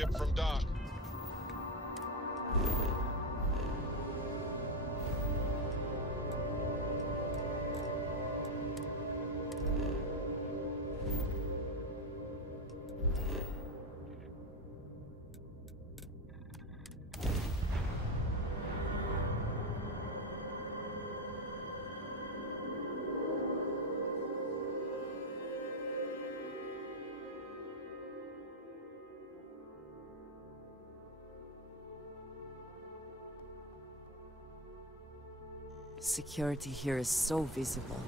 ship from dock. Security here is so visible.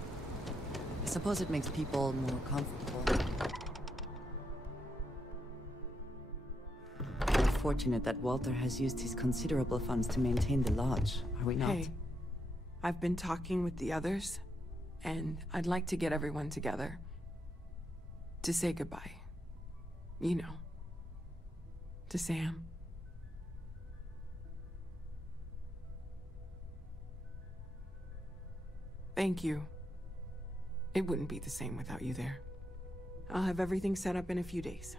I suppose it makes people more comfortable. We're fortunate that Walter has used his considerable funds to maintain the lodge, are we not? Hey, I've been talking with the others, and I'd like to get everyone together. To say goodbye. You know. To Sam. Thank you. It wouldn't be the same without you there. I'll have everything set up in a few days.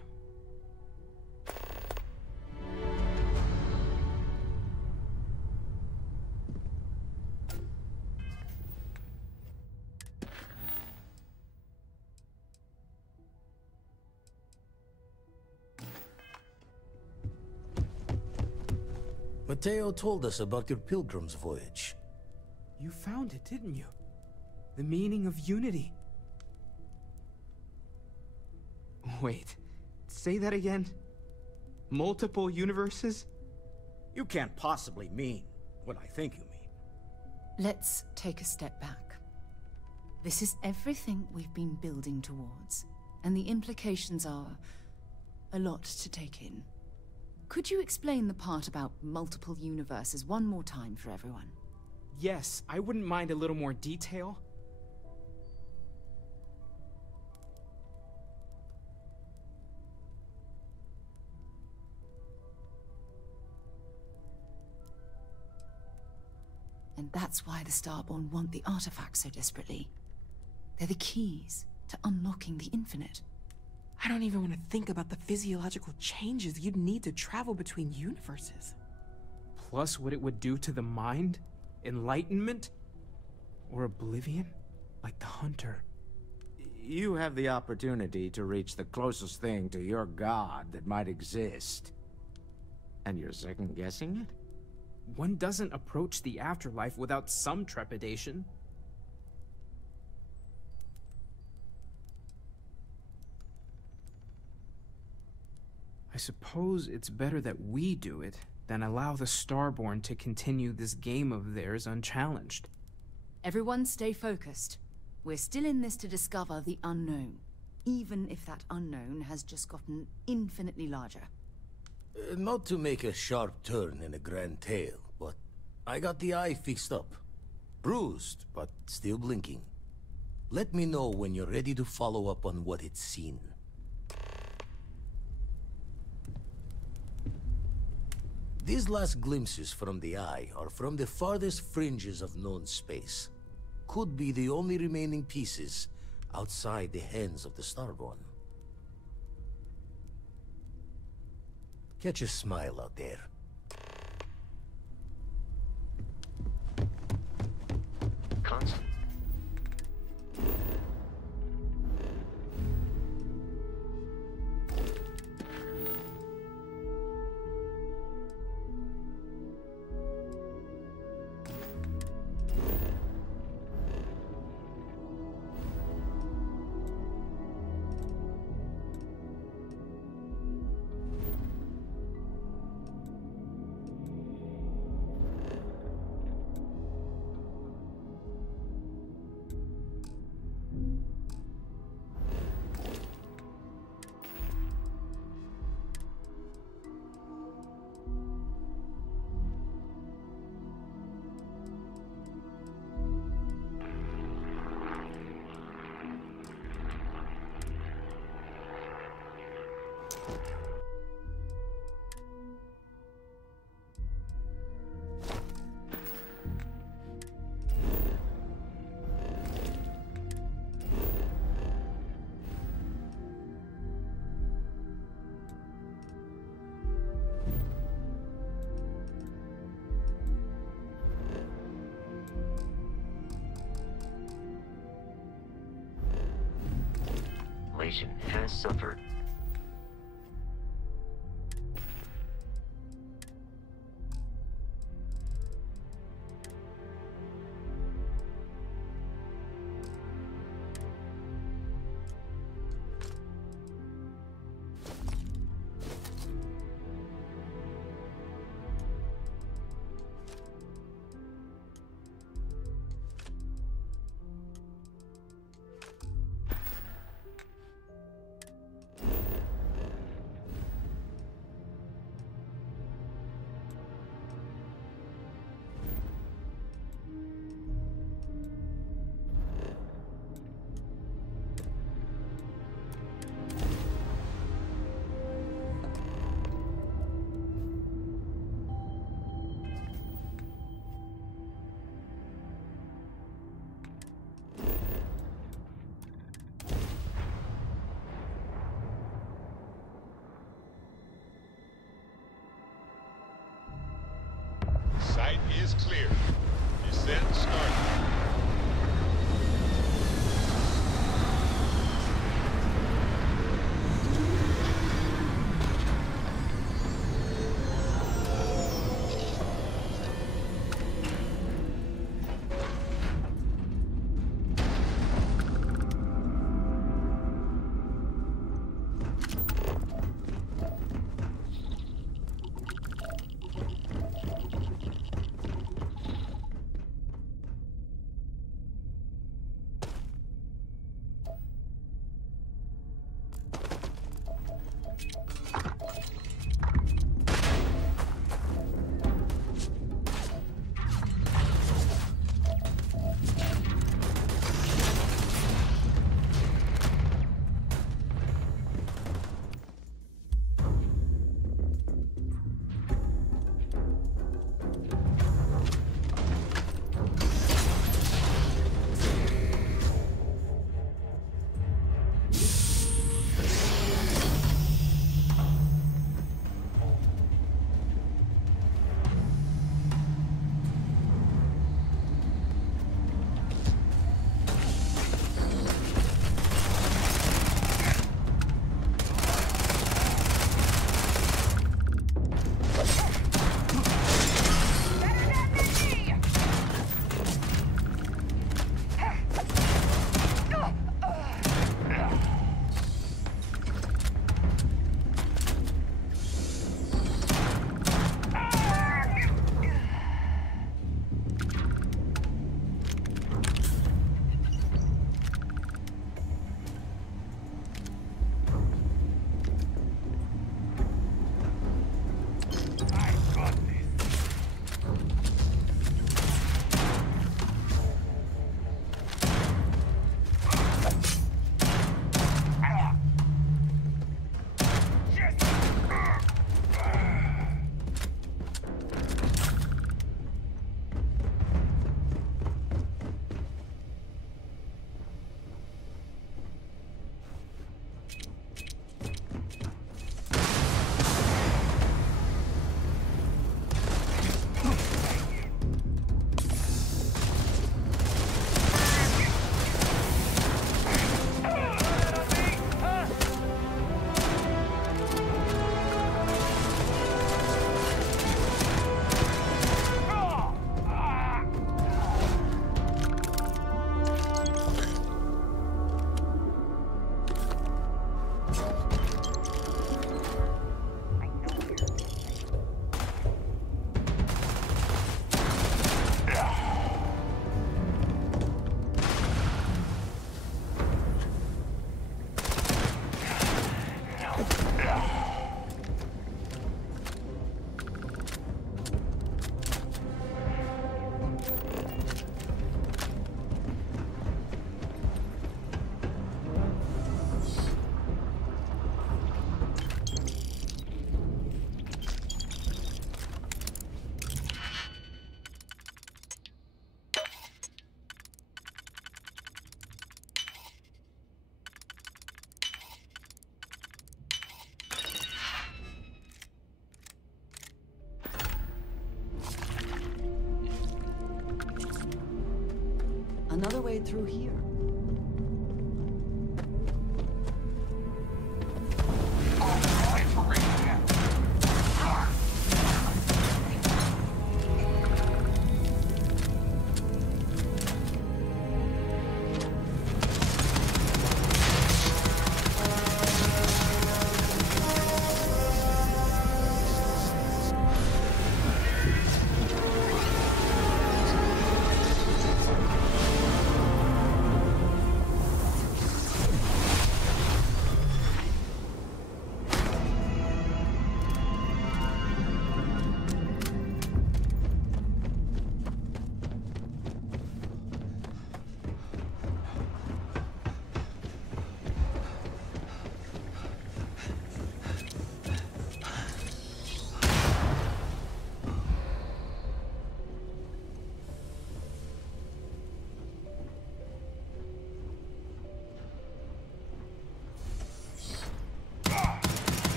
Mateo told us about your pilgrim's voyage. You found it, didn't you? The meaning of unity. Wait, say that again? Multiple universes? You can't possibly mean what I think you mean. Let's take a step back. This is everything we've been building towards, and the implications are a lot to take in. Could you explain the part about multiple universes one more time for everyone? Yes, I wouldn't mind a little more detail. And that's why the Starborn want the artifacts so desperately. They're the keys to unlocking the infinite. I don't even want to think about the physiological changes you'd need to travel between universes. Plus what it would do to the mind? Enlightenment? Or oblivion? Like the Hunter. You have the opportunity to reach the closest thing to your god that might exist. And you're second-guessing it? One doesn't approach the afterlife without some trepidation. I suppose it's better that we do it than allow the Starborn to continue this game of theirs unchallenged. Everyone stay focused. We're still in this to discover the unknown, even if that unknown has just gotten infinitely larger. Not to make a sharp turn in a grand tale, but I got the eye fixed up. Bruised, but still blinking. Let me know when you're ready to follow up on what it's seen. These last glimpses from the eye are from the farthest fringes of known space. Could be the only remaining pieces outside the hands of the Starborn. Catch a smile out there. Constant. reputation has suffered. Site is clear. Descent started. Another way through here.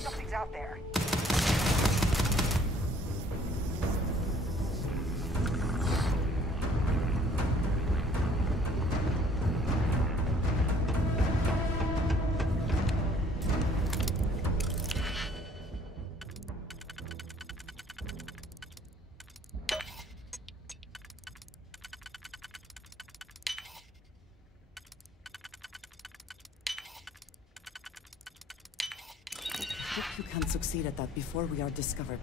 Something's out there. Hope you can succeed at that before we are discovered.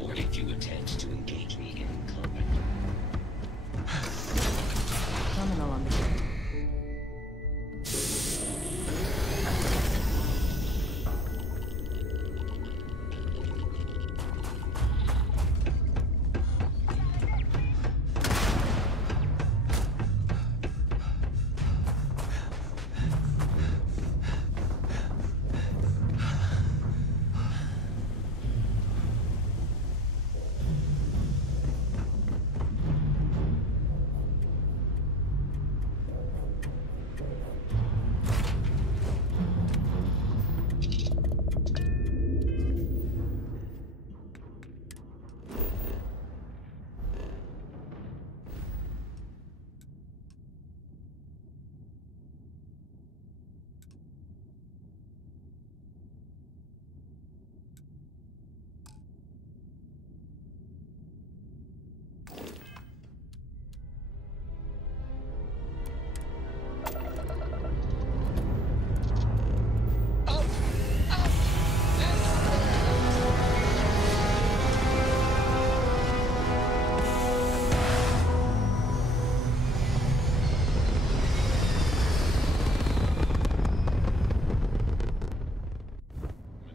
Or if you attempt to engage me in combat. Terminal on the way.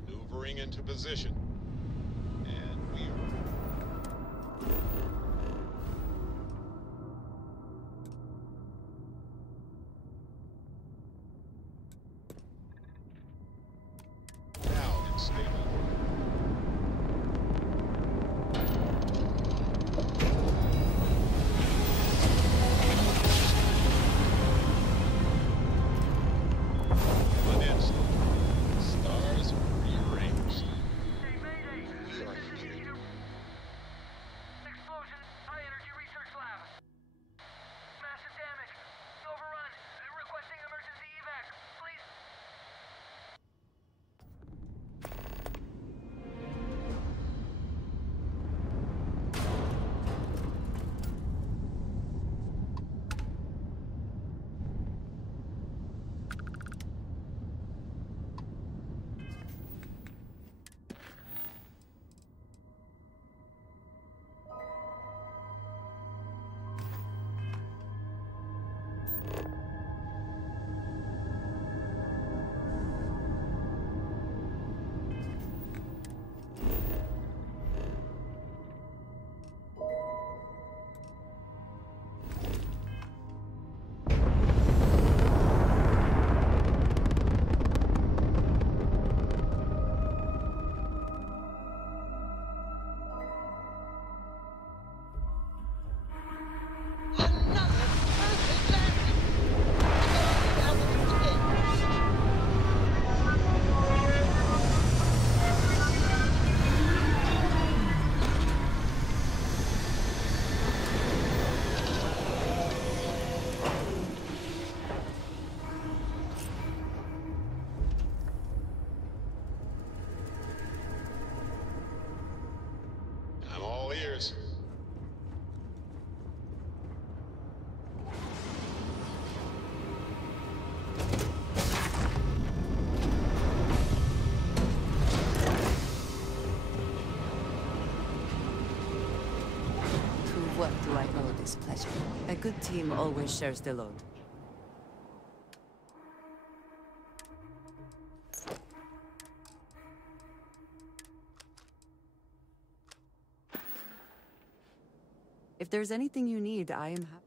Maneuvering into position. And we are now in stable order. One instant. Stars rearranged. We are here. Explosion, high energy research lab. Massive damage. Overrun. Requesting emergency evac. Please. I'm all ears. To what do I owe this pleasure? A good team always shares the load. If there's anything you need, I am happy.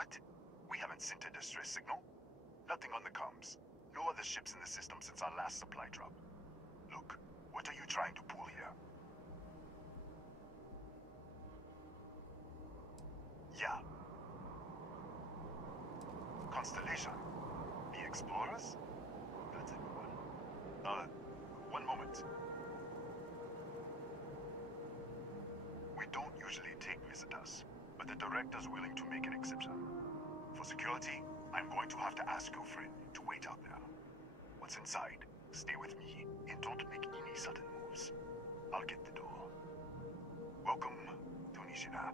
What? We haven't sent a distress signal? Nothing on the comms. No other ships in the system since our last supply drop. Look, what are you trying to pull here? Yeah. Constellation. The Explorers? That's a good one. One moment. We don't usually take visitors, but the director's willing to make an exception. For security, I'm going to have to ask your friend to wait out there. Once inside, stay with me and don't make any sudden moves. I'll get the door. Welcome to Nishina.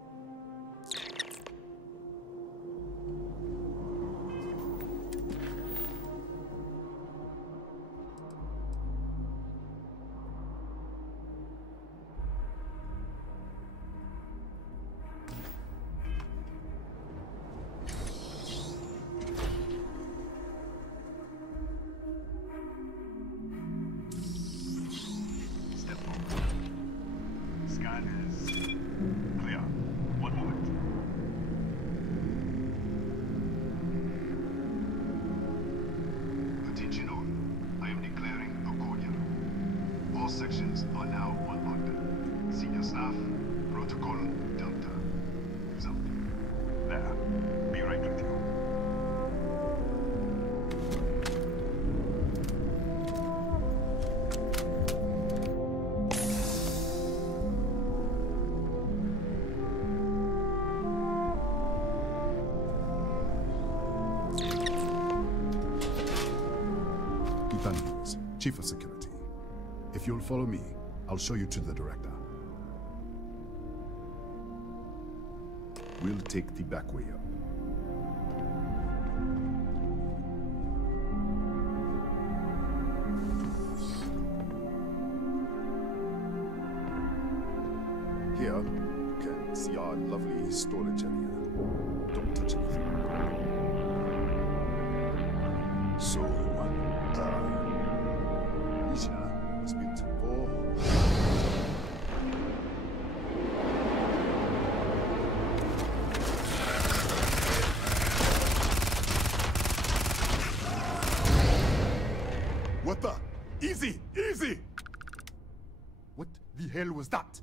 Sections are now unlocked. Senior staff, protocol, Delta. Example. There. Be right with you. Ethan Hughes, Chief of Security. If you'll follow me, I'll show you to the director. We'll take the back way up. Here, you can see our lovely storage area. Don't touch anything. So, Nishina was built for... What the? Easy! Easy! What the hell was that?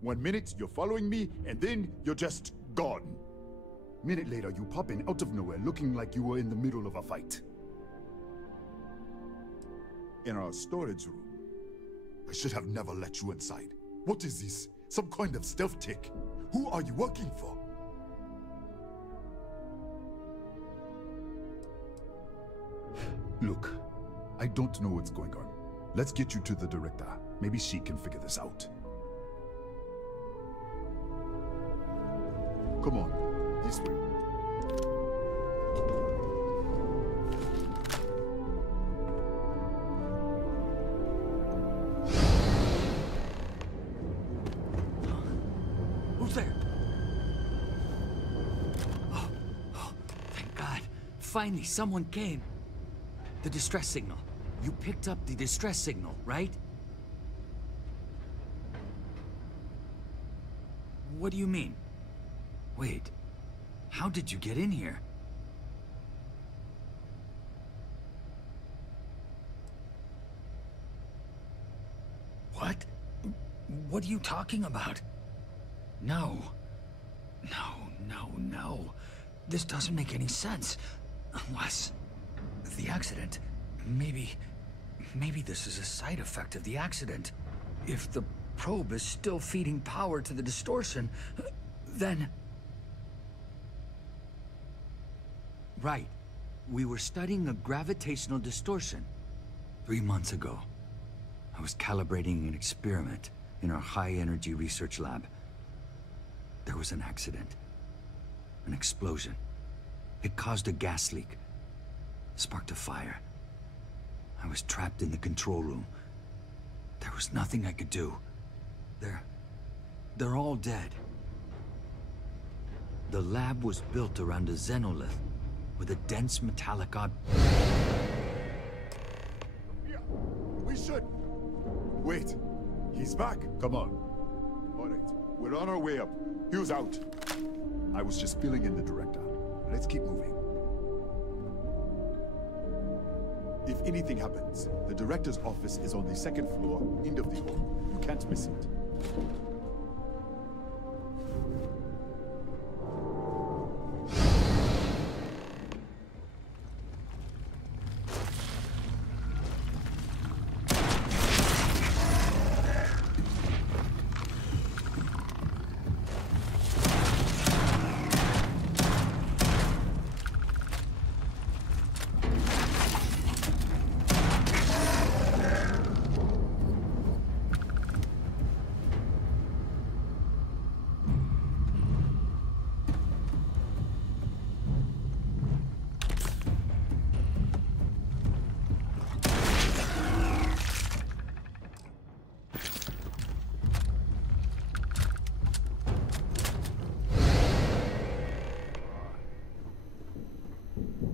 1 minute, you're following me, and then you're just gone. Minute later, you pop in out of nowhere looking like you were in the middle of a fight. In our storage room. I should have never let you inside. What is this? Some kind of stealth tick? Who are you working for? Look, I don't know what's going on. Let's get you to the director. Maybe she can figure this out. Come on, this way. Who's there? Oh, thank God. Finally, someone came. The distress signal. You picked up the distress signal, right? What do you mean? Wait, how did you get in here? What? What are you talking about? No. No. This doesn't make any sense. Unless... the accident. Maybe this is a side effect of the accident. If the probe is still feeding power to the distortion, then... Right. We were studying a gravitational distortion. 3 months ago, I was calibrating an experiment in our high-energy research lab. There was an accident. An explosion. It caused a gas leak. Sparked a fire. I was trapped in the control room. There was nothing I could do. They're all dead. The lab was built around a xenolith with a dense metallic We should... Wait. He's back. Come on. All right. We're on our way up. Hughes out. I was just filling in the director. Let's keep moving. If anything happens, the director's office is on the second floor, end of the hall. You can't miss it.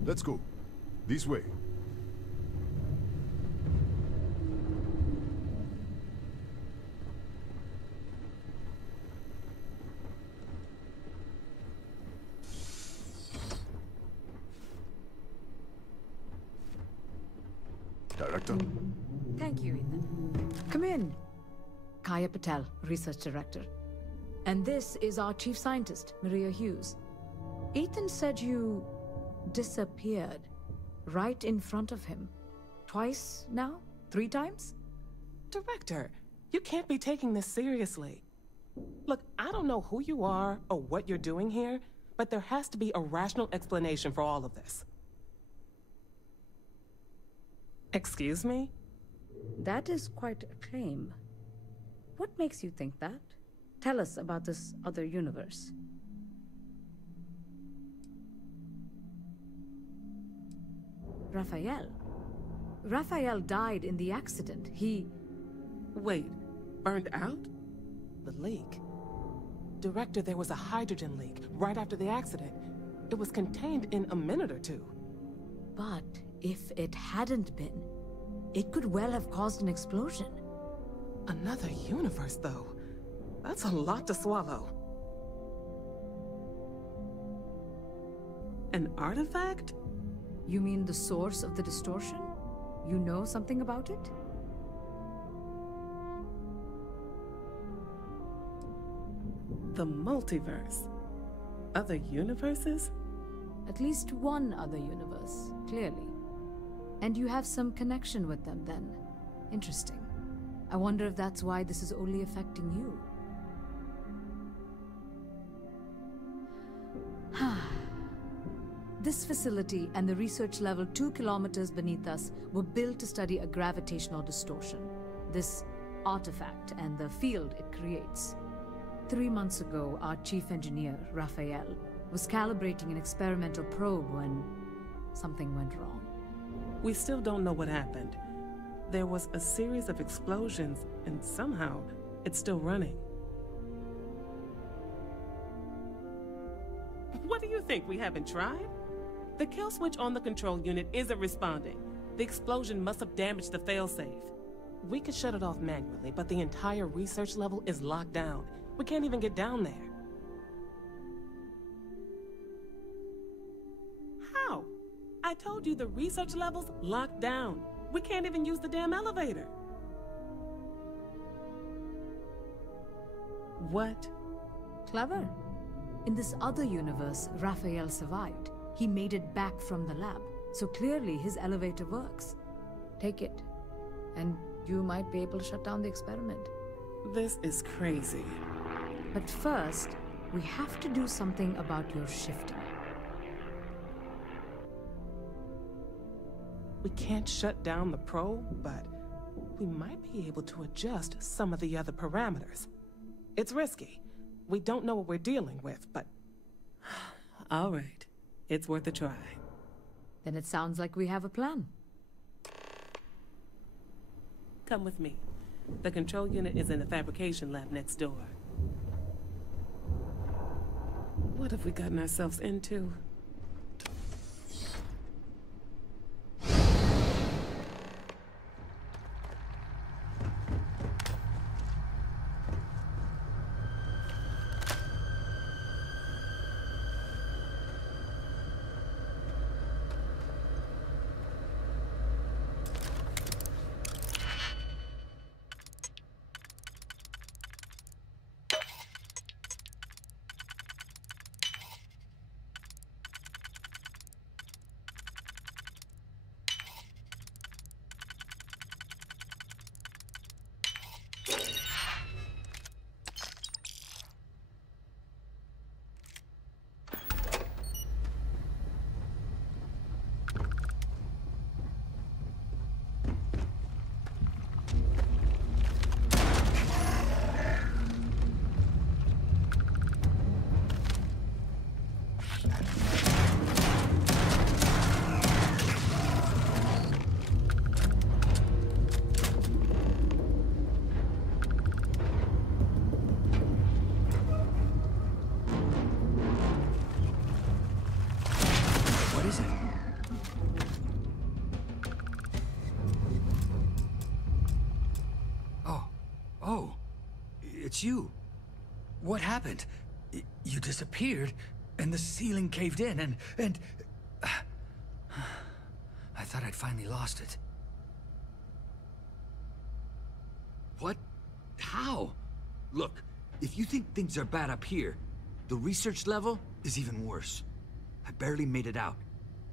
Let's go. This way. Director? Thank you, Ethan. Come in. Kaya Patel, Research Director. And this is our Chief Scientist, Maria Hughes. Ethan said you disappeared right in front of him. Twice now? 3 times? Director, you can't be taking this seriously. Look, I don't know who you are or what you're doing here, but there has to be a rational explanation for all of this. Excuse me? That is quite a claim. What makes you think that? Tell us about this other universe. Raphael. Raphael died in the accident. He... Wait, burned out? The leak. Director, there was a hydrogen leak right after the accident. It was contained in a minute or two. But if it hadn't been, it could well have caused an explosion. Another universe, though. That's a lot to swallow. An artifact? You mean the source of the distortion? You know something about it? The multiverse. Other universes? At least one other universe, clearly. And you have some connection with them then. Interesting. I wonder if that's why this is only affecting you. This facility and the research level 2 kilometers beneath us were built to study a gravitational distortion. This artifact and the field it creates. 3 months ago, our chief engineer, Raphael, was calibrating an experimental probe when something went wrong. We still don't know what happened. There was a series of explosions, and somehow it's still running. What do you think? We haven't tried? The kill switch on the control unit isn't responding. The explosion must have damaged the failsafe. We could shut it off manually, but the entire research level is locked down. We can't even get down there. How? I told you the research level's locked down. We can't even use the damn elevator. What? Clever. In this other universe, Raphael survived. He made it back from the lab, so clearly his elevator works. Take it, and you might be able to shut down the experiment. This is crazy. But first, we have to do something about your shifting. We can't shut down the probe, but we might be able to adjust some of the other parameters. It's risky. We don't know what we're dealing with, but... All right. It's worth a try. Then it sounds like we have a plan. Come with me. The control unit is in the fabrication lab next door. What have we gotten ourselves into? it's you. What happened? You disappeared, and the ceiling caved in, and... I thought I'd finally lost it. What? How? Look, if you think things are bad up here, the research level is even worse. I barely made it out,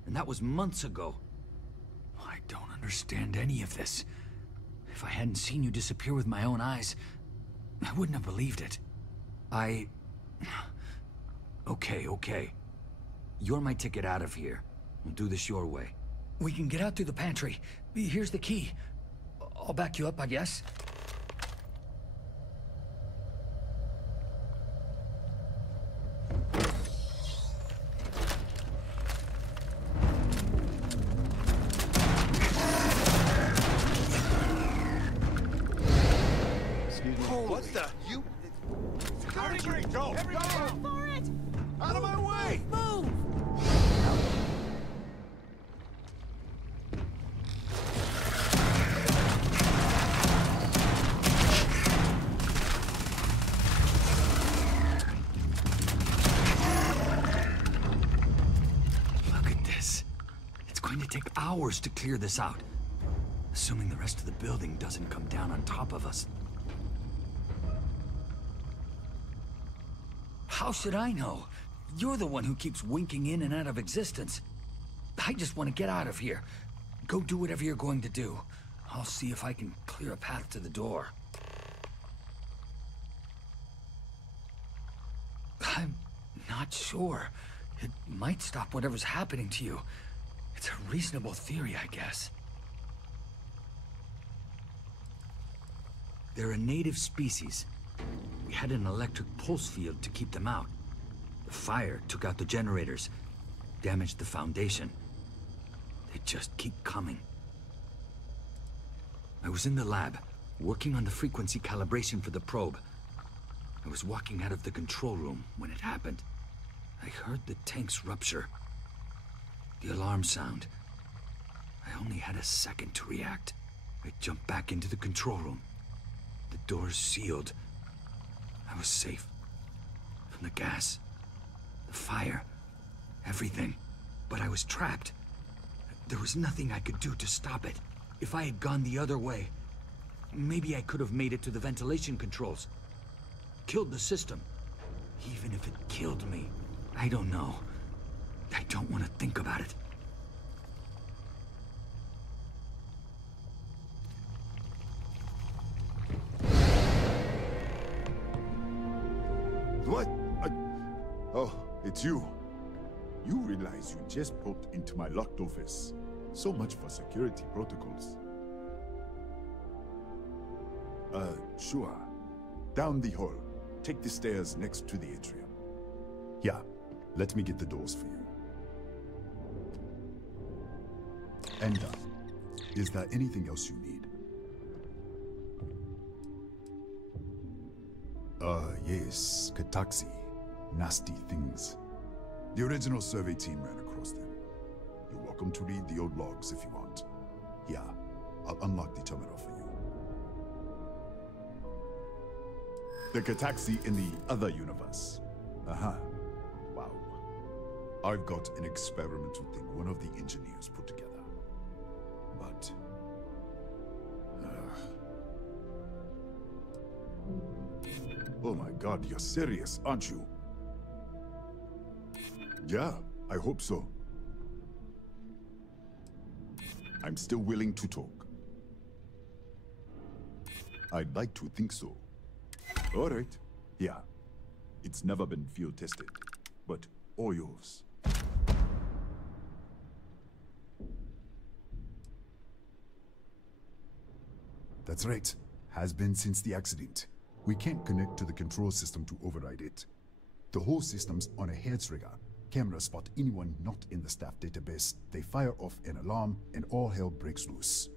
and that was months ago. I don't understand any of this. If I hadn't seen you disappear with my own eyes, I wouldn't have believed it. Okay. You're my ticket out of here. We'll do this your way. We can get out through the pantry. Here's the key. I'll back you up, I guess. Excuse me. What the? You? Security! Go! Everybody out for it! Out of my way! Move! Look at this. It's going to take hours to clear this out. Assuming the rest of the building doesn't come down on top of us. How should I know? You're the one who keeps winking in and out of existence. I just want to get out of here. Go do whatever you're going to do. I'll see if I can clear a path to the door. I'm not sure. It might stop whatever's happening to you. It's a reasonable theory, I guess. They're a native species. We had an electric pulse field to keep them out. The fire took out the generators, damaged the foundation. They just keep coming. I was in the lab, working on the frequency calibration for the probe. I was walking out of the control room when it happened. I heard the tanks rupture. The alarm sound. I only had a second to react. I jumped back into the control room. The doors sealed. I was safe. From the gas, the fire, everything. But I was trapped. There was nothing I could do to stop it. If I had gone the other way, maybe I could have made it to the ventilation controls. Killed the system. Even if it killed me, I don't know. I don't want to think about it. What? Oh, it's you. You realize you just poked into my locked office. So much for security protocols. Sure. Down the hall. Take the stairs next to the atrium. Yeah, let me get the doors for you. And is there anything else you need? Yes, Kataxi. Nasty things. The original survey team ran across them. You're welcome to read the old logs if you want. Yeah, I'll unlock the terminal for you. The Kataxi in the other universe. Wow. I've got an experimental thing one of the engineers put together. But... Oh my god, you're serious, aren't you? Yeah, I hope so. I'm still willing to talk. I'd like to think so. All right. Yeah. It's never been field tested, but all yours. That's right. Has been since the accident. We can't connect to the control system to override it. The whole system's on a hair trigger. Cameras spot anyone not in the staff database. They fire off an alarm and all hell breaks loose.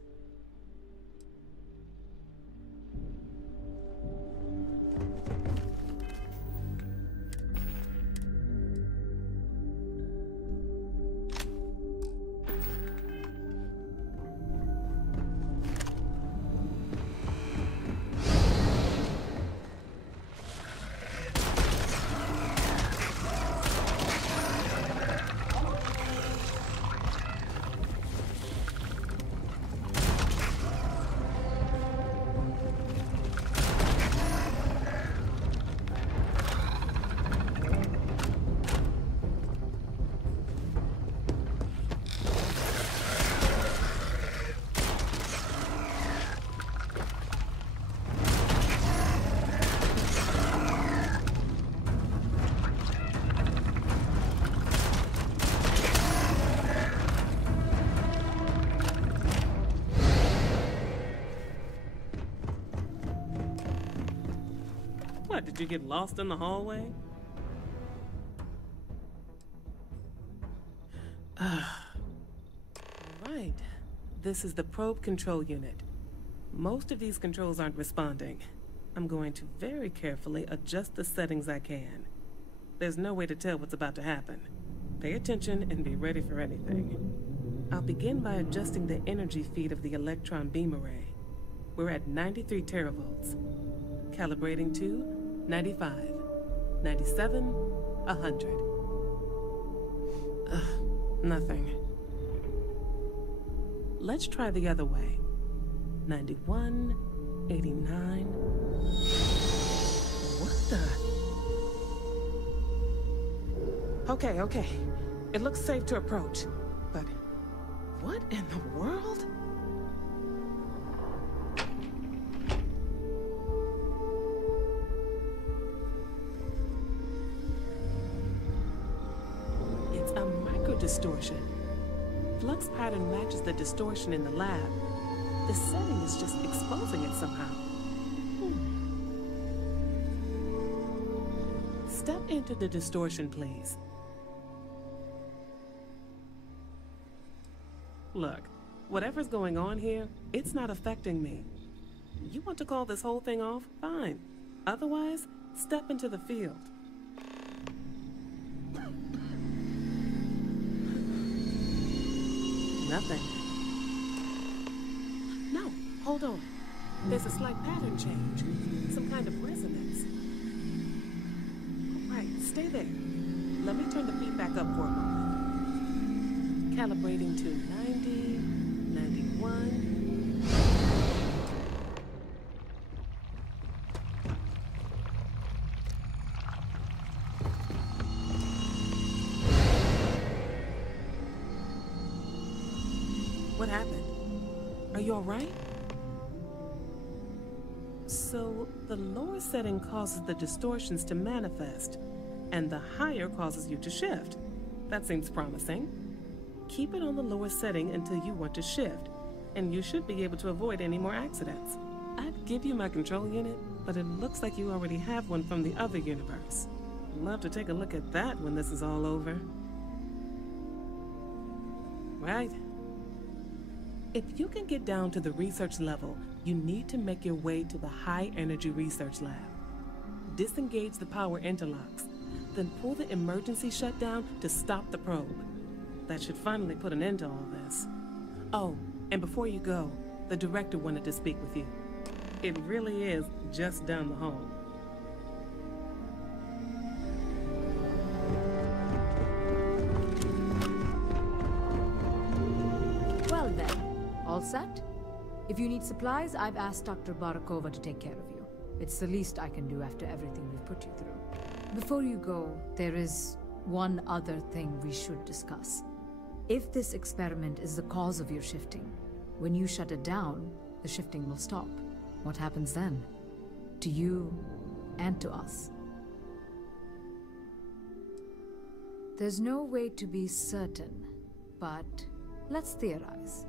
Did you get lost in the hallway? Right. This is the probe control unit. Most of these controls aren't responding. I'm going to very carefully adjust the settings I can. There's no way to tell what's about to happen. Pay attention and be ready for anything. I'll begin by adjusting the energy feed of the electron beam array. We're at 93 teravolts. Calibrating to 95, 97, 100. Nothing. Let's try the other way. 91, 89. What the? Okay. It looks safe to approach. But what in the world? It's a micro-distortion. Flux pattern matches the distortion in the lab. The setting is just exposing it somehow. Step into the distortion, please. Look, whatever's going on here, it's not affecting me. You want to call this whole thing off? Fine. Otherwise, step into the field. Nothing. No, hold on. There's a slight pattern change. Some kind of resonance. Right, stay there. Let me turn the feed back up for a moment. Calibrating to 90, 91. What happened? Are you all right? So, the lower setting causes the distortions to manifest, and the higher causes you to shift. That seems promising. Keep it on the lower setting until you want to shift, and you should be able to avoid any more accidents. I'd give you my control unit, but it looks like you already have one from the other universe. Love to take a look at that when this is all over. Right. If you can get down to the research level, you need to make your way to the high-energy research lab. Disengage the power interlocks, then pull the emergency shutdown to stop the probe. That should finally put an end to all this. Oh, and before you go, the director wanted to speak with you. It really is just down the hall. Well then, all set? If you need supplies, I've asked Dr. Barakova to take care of you. It's the least I can do after everything we've put you through. Before you go, there is one other thing we should discuss. If this experiment is the cause of your shifting, when you shut it down, the shifting will stop. What happens then? To you and to us. There's no way to be certain, but let's theorize.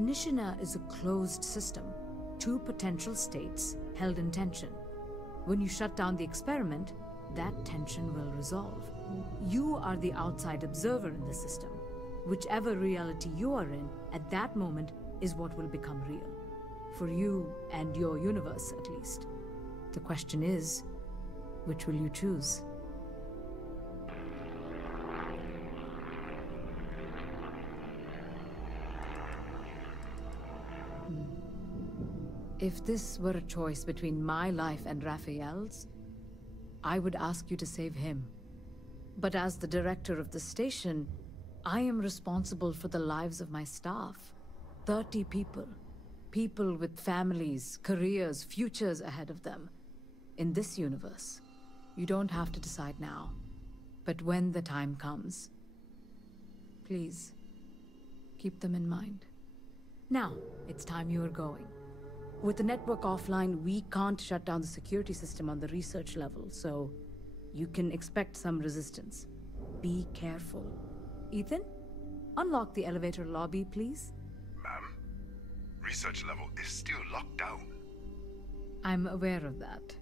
Nishina is a closed system, two potential states held in tension. When you shut down the experiment, that tension will resolve. You are the outside observer in the system. Whichever reality you are in, at that moment, is what will become real. For you and your universe, at least. The question is, which will you choose? If this were a choice between my life and Raphael's, I would ask you to save him. But as the director of the station, I am responsible for the lives of my staff. 30 people. People with families, careers, futures ahead of them. In this universe, you don't have to decide now. But when the time comes, please, keep them in mind. Now, it's time you are going. With the network offline, we can't shut down the security system on the research level, so you can expect some resistance. Be careful. Ethan, unlock the elevator lobby, please. Ma'am, research level is still locked down. I'm aware of that.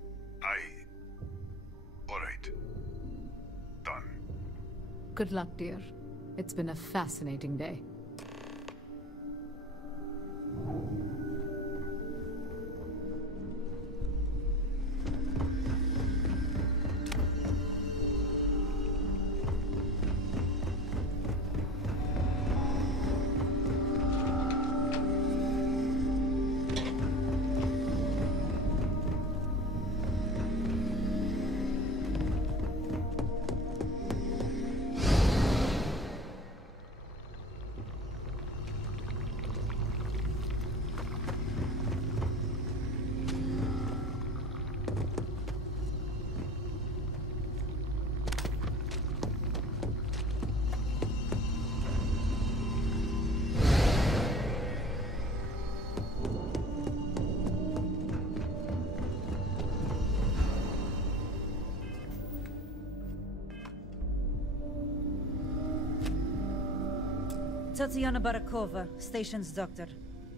All right. Done. Good luck, dear. It's been a fascinating day. Tatiana Barakova, station's doctor.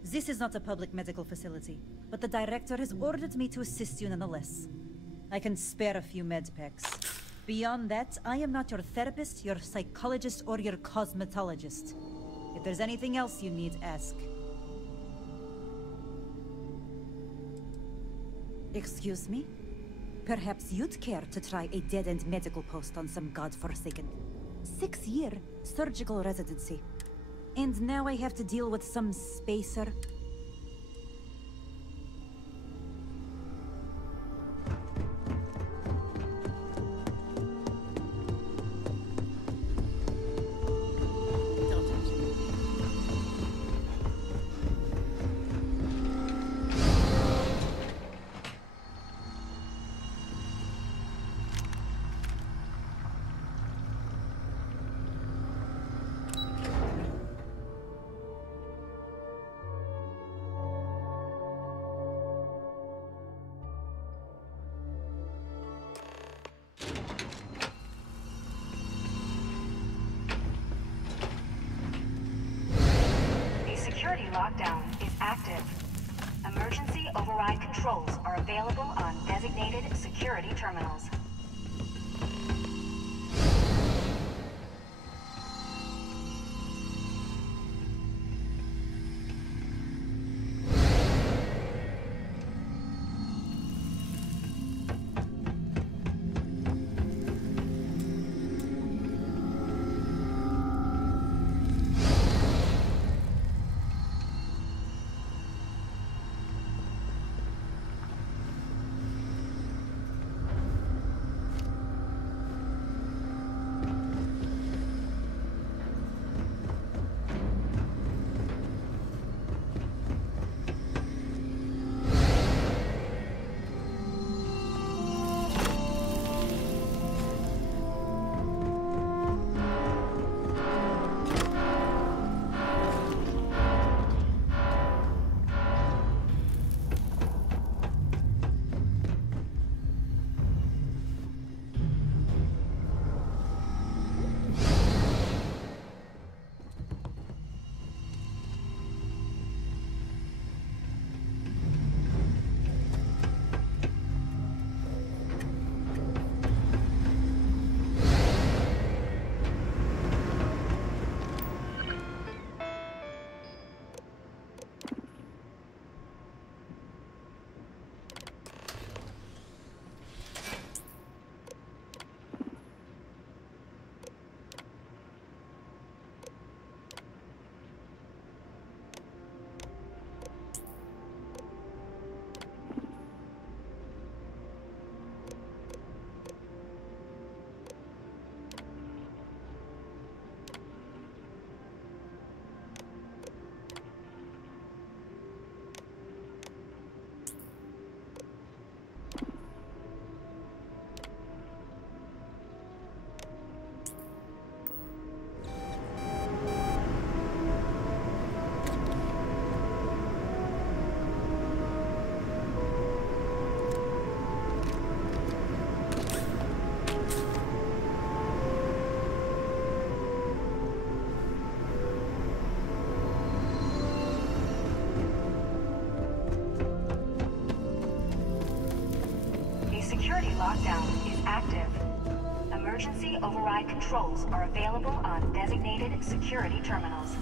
This is not a public medical facility, but the director has ordered me to assist you nonetheless. I can spare a few med packs. Beyond that, I am not your therapist, your psychologist, or your cosmetologist. If there's anything else you need, ask. Excuse me? Perhaps you'd care to try a dead-end medical post on some godforsaken 6-year surgical residency. And now I have to deal with some spacer. Security lockdown is active. Emergency override controls are available on designated security terminals. override controls are available on designated security terminals.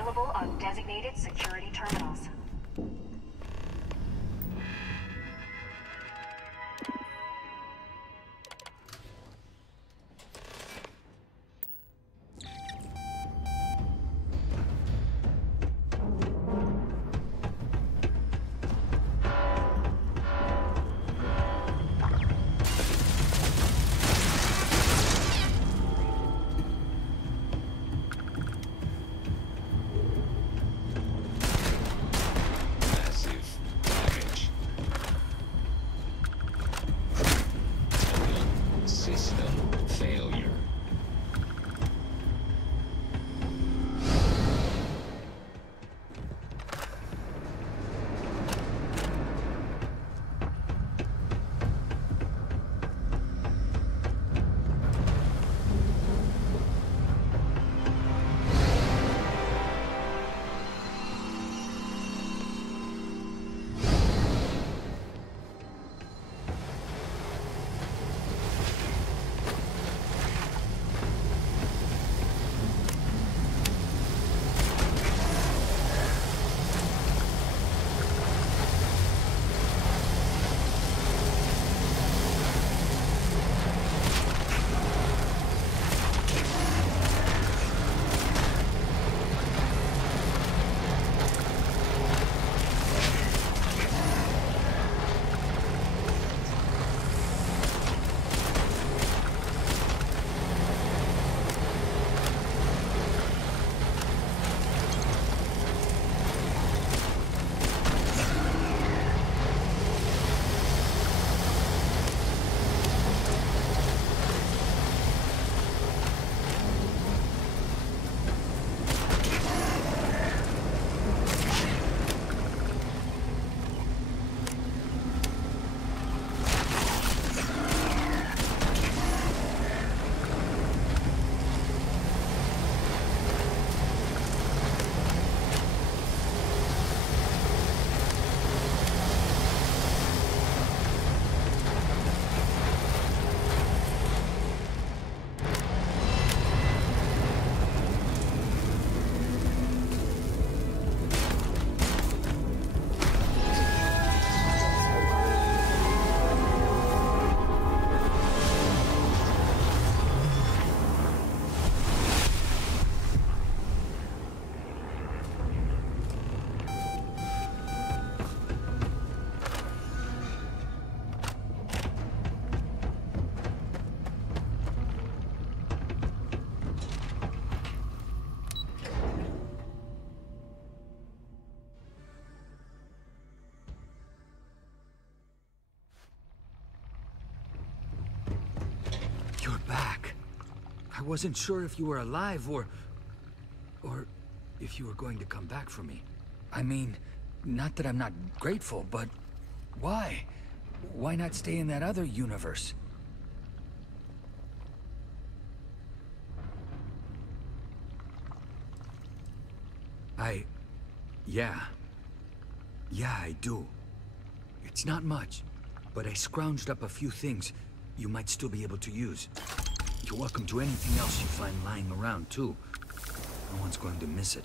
available on designated security terminals. You're back. I wasn't sure if you were alive or if you were going to come back for me. I mean, not that I'm not grateful, but why? Why not stay in that other universe? Yeah, I do. It's not much, but I scrounged up a few things you might still be able to use. You're welcome to anything else you find lying around, too. No one's going to miss it.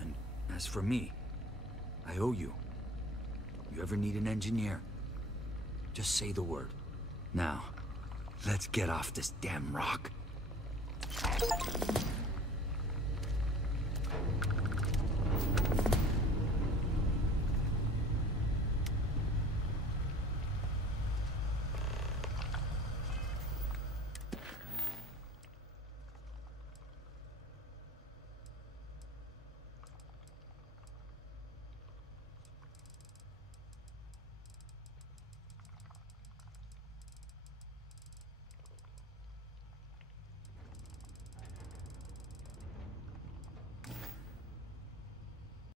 And as for me, I owe you. You ever need an engineer, just say the word. Now, let's get off this damn rock.